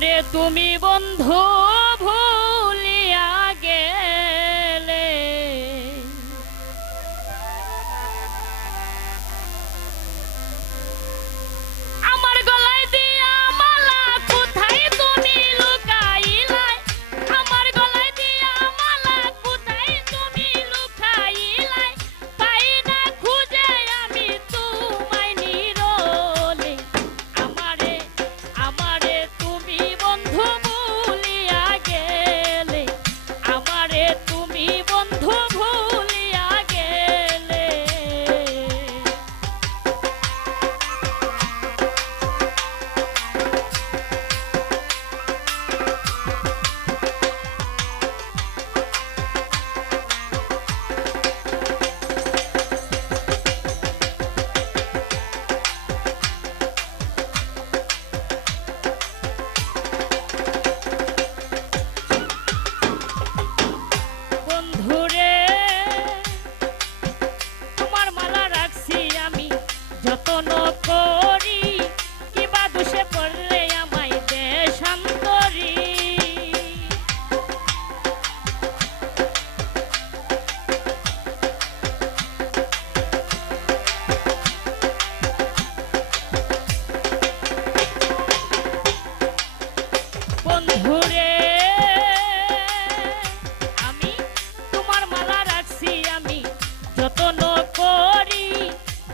আমারে তুমি বন্ধু ভুলিয়া গেলে, আমার গলায় দিয়া মালা কোথায় তুমি লুকাইলে, আমার গলায় দিয়া মালা কোথায় তুমি লুকাইলে, পাই না খুঁজে আমি তোমায় নিরলে। আমারে আমারে তুমি বন্ধু ভুলিয়া গেলে, আমারে তুমি বন্ধু ভুলিয়া গেলে। বন্ধুরে তোমার মালা রাখছি আমি যত্ন করি, কিবা দোষে পড়লে আমায় দেশান্তরি। বন্ধুরে আমি তোমার মালা রাখছি আমি যত্ন করি,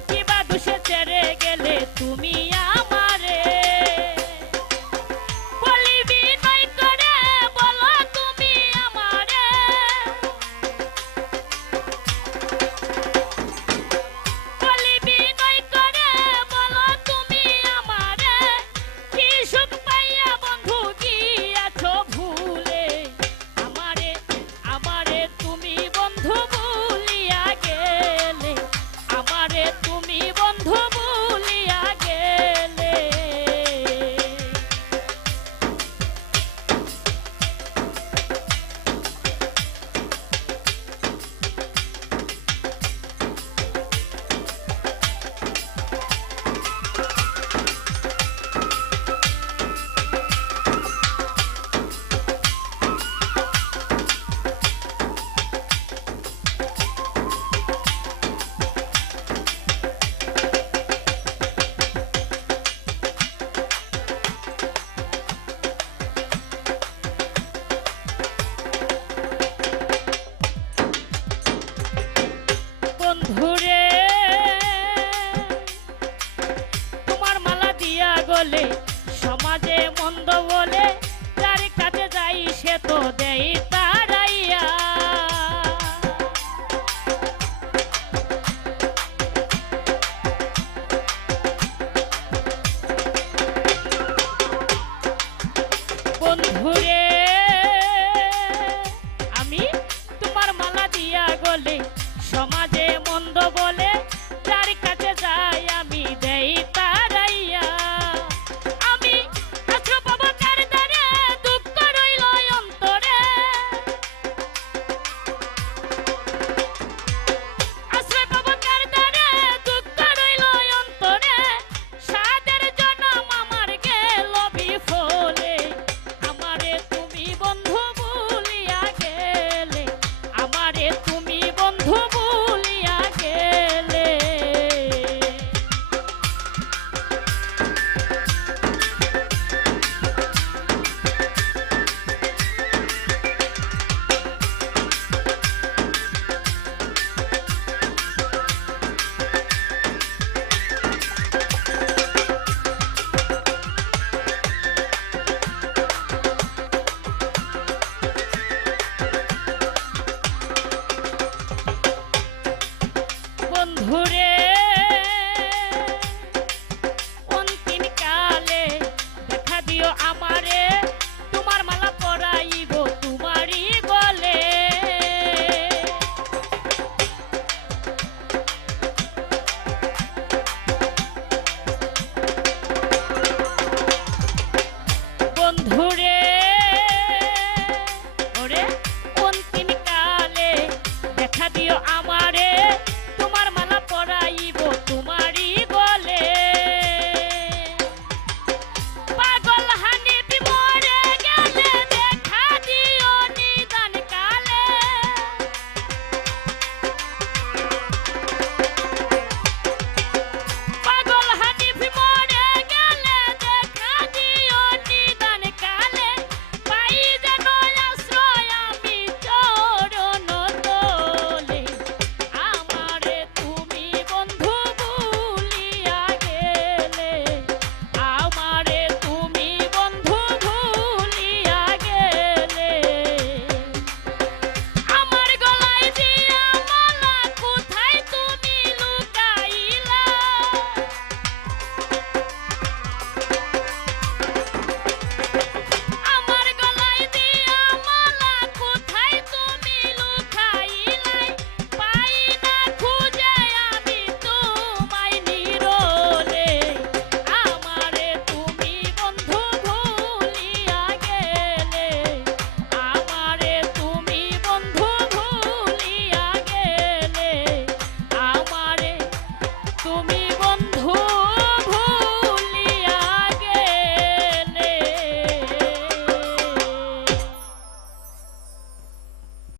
কিবা দোষে ছেড়ে গেলে তুমি আমারে বলিবি নয় করে বলো তুমি আমারে, বলিবি নয় করে বলো তুমি আমারে, কি সুখ পাইয়া বন্ধু গিয়াছো ভুলে। আমারে আমারে তুমি বন্ধু ভুলিয়া গেলে, আমারে তুমি বন্ধু ভুলিয়া গেলে। বন্ধুরে তোমার মালা দিয়া গলে সমাজে মন্দ বলে, যার কাছে যাই সে তো দেই তাড়াইয়া। বন্ধুরে